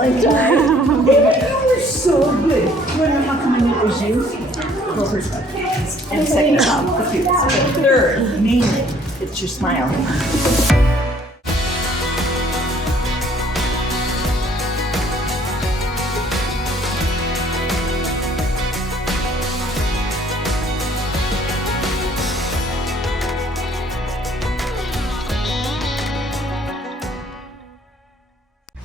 Valentine. You're so good. You want to know how come I knew it was you? Well, first of all, and second of all, the cute. Third, mainly, it's your smile.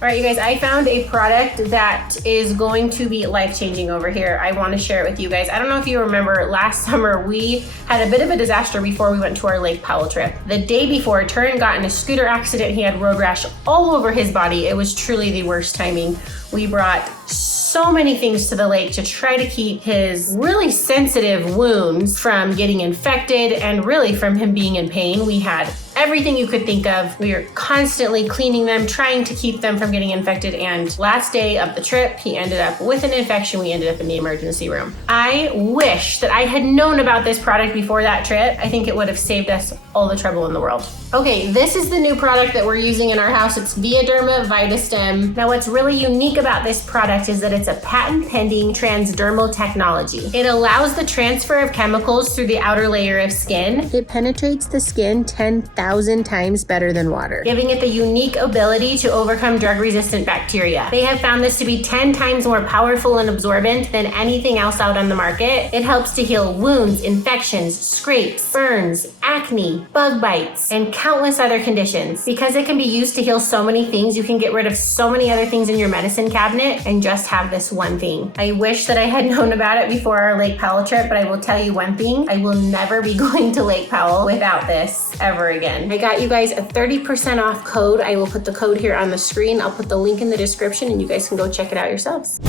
All right, you guys, I found a product that is going to be life-changing over here. I want to share it with you guys. I don't know if you remember last summer, we had a bit of a disaster before we went to our Lake Powell trip. The day before, Turin got in a scooter accident. He had road rash all over his body. It was truly the worst timing. We brought so many things to the lake to try to keep his really sensitive wounds from getting infected and really from him being in pain. We had everything you could think of. We were constantly cleaning them, trying to keep them from getting infected. And last day of the trip, he ended up with an infection. We ended up in the emergency room. I wish that I had known about this product before that trip. I think it would have saved us all the trouble in the world. Okay, this is the new product that we're using in our house. It's Viaderma VitaStem. Now, what's really unique about this product is that it's a patent-pending transdermal technology. It allows the transfer of chemicals through the outer layer of skin. It penetrates the skin 10,000 times better than water, giving it the unique ability to overcome drug-resistant bacteria. They have found this to be 10 times more powerful and absorbent than anything else out on the market. It helps to heal wounds, infections, scrapes, burns, acne, bug bites, and countless other conditions. Because it can be used to heal so many things, you can get rid of so many other things in your medicine cabinet and just have this one thing. I wish that I had known about it before our Lake Powell trip, but I will tell you one thing, I will never be going to Lake Powell without this ever again. I got you guys a 30% off code. I will put the code here on the screen. I'll put the link in the description and you guys can go check it out yourselves.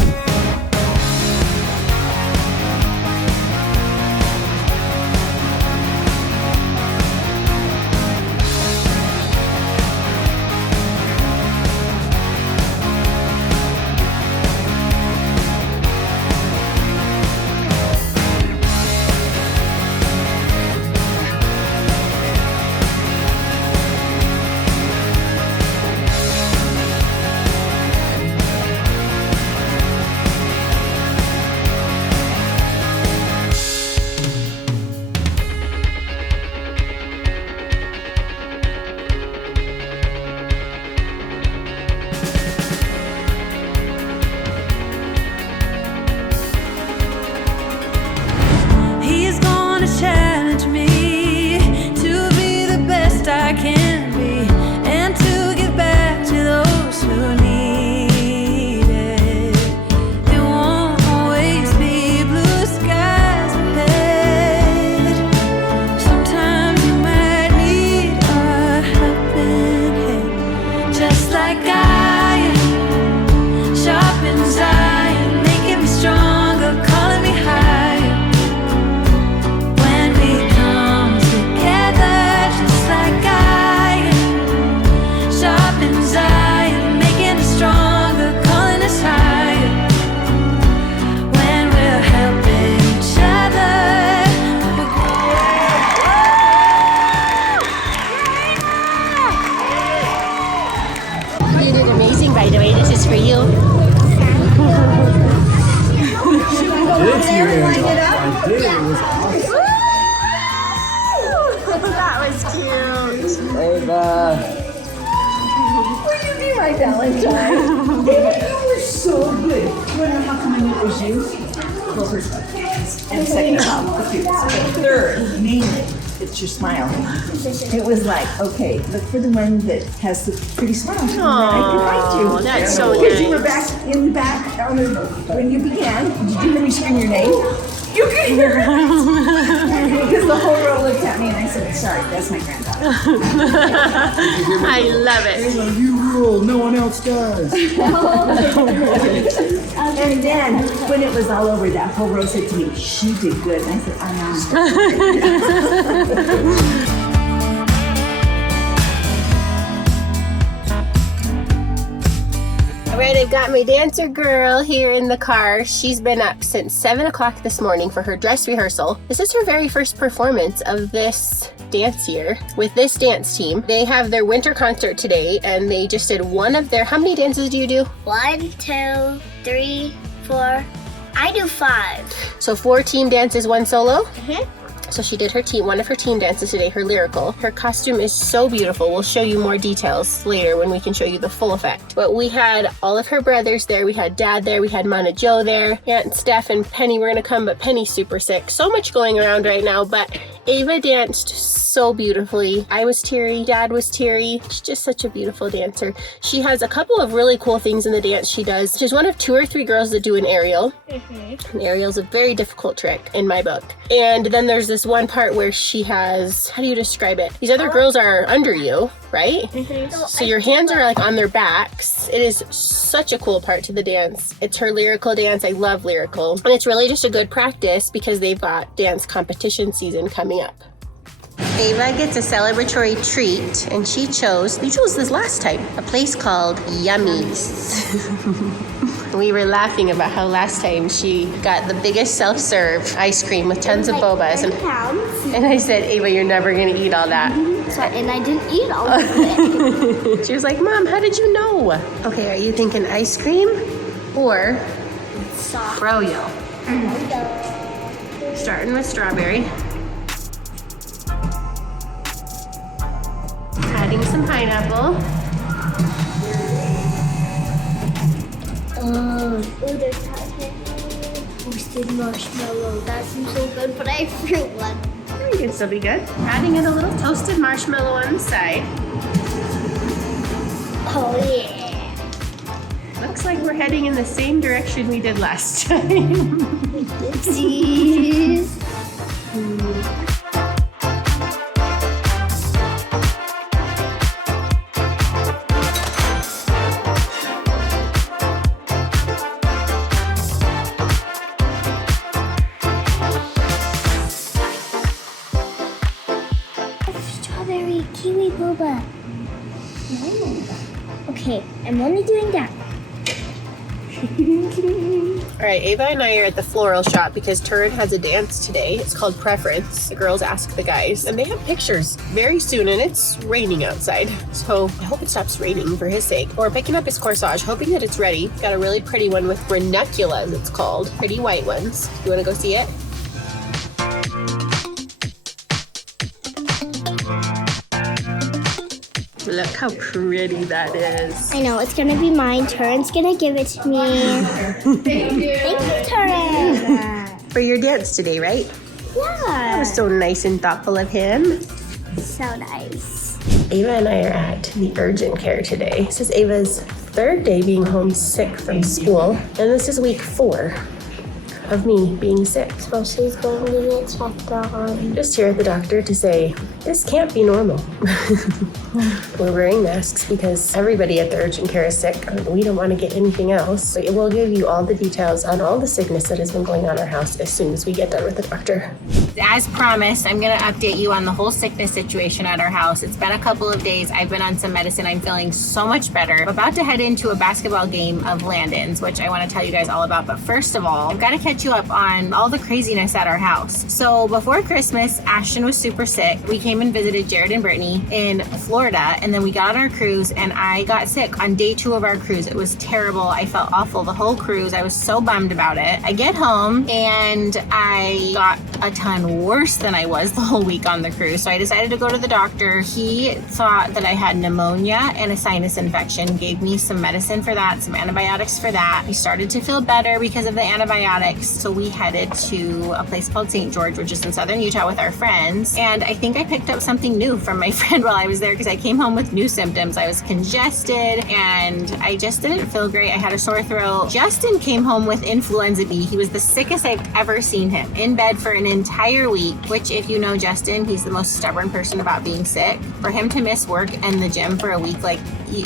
By the way, this is for you. I did. It was awesome. That was cute. Ava. Will you be my Valentine? You're so good. You want to know how come I knew it was you? Well, first of all, and second of all, the cute. Third, mainly, it's your smile. It was like, okay, look for the one that has the pretty smile. And then I could find you. That's so Because nice. you were back in the back when you began. Did you hear me scream your name? You could hear it. Because the whole row looked at me and I said, sorry, that's my granddaughter. I love it. You rule. No one else does. And then when it was all over, that whole row said to me, she did good. And I said, I know. All right, I I've got my dancer girl here in the car. She's been up since 7 o'clock this morning for her dress rehearsal. This is her very first performance of this dance year with this dance team. They have their winter concert today and they just did one of their, how many dances do you do? 1, 2, 3, 4. I do 5. So 4 team dances, 1 solo? Mm-hmm. So she did one of her team dances today, her lyrical. Her costume is so beautiful. We'll show you more details later when we can show you the full effect. But we had all of her brothers there. We had Dad there. We had Mana Joe there. Aunt Steph and Penny were gonna come, but Penny's super sick. So much going around right now, but Ava danced so beautifully. I was teary, Dad was teary. She's just such a beautiful dancer. She has a couple of really cool things in the dance she does. She's one of 2 or 3 girls that do an aerial. An aerial's a very difficult trick in my book. And then there's this one part where she has, how do you describe it? These other girls are under you, right? So your hands are like on their backs. It is such a cool part to the dance. It's her lyrical dance. I love lyrical. And it's really just a good practice because they've got dance competition season coming up. Ava gets a celebratory treat and you chose this last time, a place called Yummies. We were laughing about how last time she got the biggest self-serve ice cream with tons of bobas. And I said, Ava, you're never gonna eat all that. And I didn't eat all of it. She was like, Mom, how did you know? Okay, are you thinking ice cream or froyo? Starting with strawberry. Adding some pineapple. There's toasted marshmallow. That seems so good, but I fruit one. It can still be good. Adding in a little toasted marshmallow on the side. Oh yeah. Looks like we're heading in the same direction we did last time. Jeez. Strawberry kiwi boba. Okay, I'm only doing that. All right, Ava and I are at the floral shop because Turin has a dance today. It's called Preference. The girls ask the guys, and they have pictures very soon, and it's raining outside. So I hope it stops raining for his sake. We're picking up his corsage, hoping that it's ready. Got a really pretty one with ranunculus, it's called. Pretty white ones. You want to go see it? Look how pretty that is. I know, it's gonna be mine. Turin's gonna give it to me. Thank you, Turin. For your dance today, right? That Yeah. was so nice and thoughtful of him. So nice. Ava and I are at the urgent care today. This is Ava's 3rd day being home sick from school, and this is week 4 of me being sick. So she's going to get checked on. Just here at the doctor to say, this can't be normal. We're wearing masks because everybody at the urgent care is sick. We don't want to get anything else. But we'll give you all the details on all the sickness that has been going on in our house as soon as we get done with the doctor. As promised, I'm going to update you on the whole sickness situation at our house. It's been a couple of days. I've been on some medicine. I'm feeling so much better. I'm about to head into a basketball game of Landon's, which I want to tell you guys all about. But first of all, I've got to catch you up on all the craziness at our house. So before Christmas, Ashton was super sick. We came and visited Jared and Brittany in Florida, and then we got on our cruise, and I got sick on day 2 of our cruise. It was terrible. I felt awful the whole cruise. I was so bummed about it. I get home, and I got a ton worse than I was the whole week on the cruise. So I decided to go to the doctor. He thought that I had pneumonia and a sinus infection, gave me some medicine for that, some antibiotics for that. I started to feel better because of the antibiotics. So we headed to a place called St. George, which is in southern Utah with our friends. And I think I picked up something new from my friend while I was there because I came home with new symptoms. I was congested and I just didn't feel great. I had a sore throat. Justin came home with influenza B. He was the sickest I've ever seen him, in bed for an entire week, which if you know Justin, he's the most stubborn person about being sick. For him to miss work and the gym for a week, like,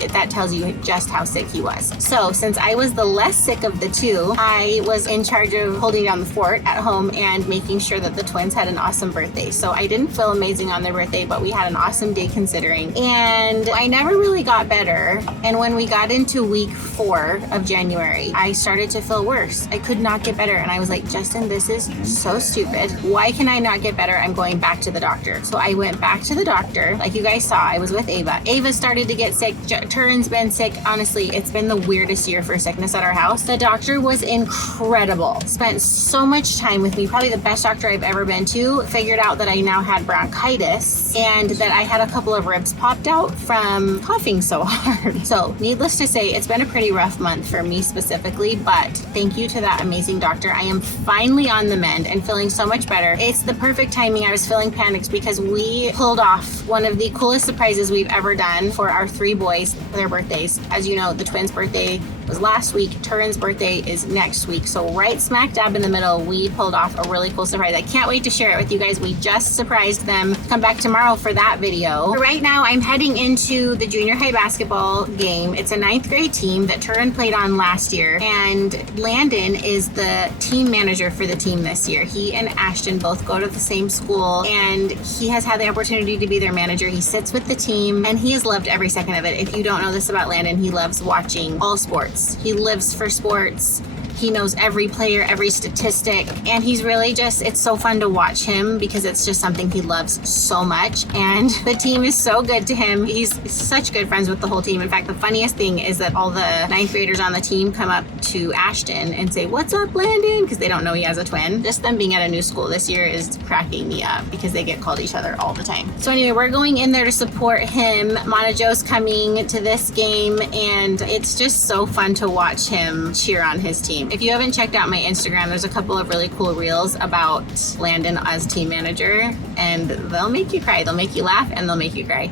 that tells you just how sick he was. So since I was the less sick of the two, I was in charge of holding down the fort at home and making sure that the twins had an awesome birthday. So I didn't feel amazing on their birthday, but we had an awesome day considering. And I never really got better. And when we got into week 4 of January, I started to feel worse. I could not get better. And I was like, Justin, this is so stupid. Why can I not get better? I'm going back to the doctor. So I went back to the doctor. Like you guys saw, I was with Ava. Ava started to get sick. Turin's been sick. Honestly, it's been the weirdest year for sickness at our house. The doctor was incredible. Spent so much time with me. Probably the best doctor I've ever been to. Figured out that I now had bronchitis and that I had a couple of ribs popped out from coughing so hard. So needless to say, it's been a pretty rough month for me specifically, but thank you to that amazing doctor. I am finally on the mend and feeling so much better. It's the perfect timing. I was feeling panicked because we pulled off one of the coolest surprises we've ever done for our 3 boys, their birthdays. As you know, the twins' birthday was last week. Turin's birthday is next week. So right smack dab in the middle, we pulled off a really cool surprise. I can't wait to share it with you guys. We just surprised them. Come back tomorrow for that video. But right now, I'm heading into the junior high basketball game. It's a 9th grade team that Turin played on last year. And Landon is the team manager for the team this year. He and Ashton both go to the same school, and he has had the opportunity to be their manager. He sits with the team, and he has loved every second of it. If you don't know this about Landon, he loves watching all sports. He lives for sports. He knows every player, every statistic, and he's really just, it's so fun to watch him because it's just something he loves so much. And the team is so good to him. He's such good friends with the whole team. In fact, the funniest thing is that all the 9th graders on the team come up to Ashton and say, "What's up, Landon?" Because they don't know he has a twin. Just them being at a new school this year is cracking me up because they get called each other all the time. So anyway, we're going in there to support him. Mana Joe's coming to this game, and it's just so fun to watch him cheer on his team. If you haven't checked out my Instagram, there's a couple of really cool reels about Landon as team manager, and they'll make you cry. They'll make you laugh, and they'll make you cry.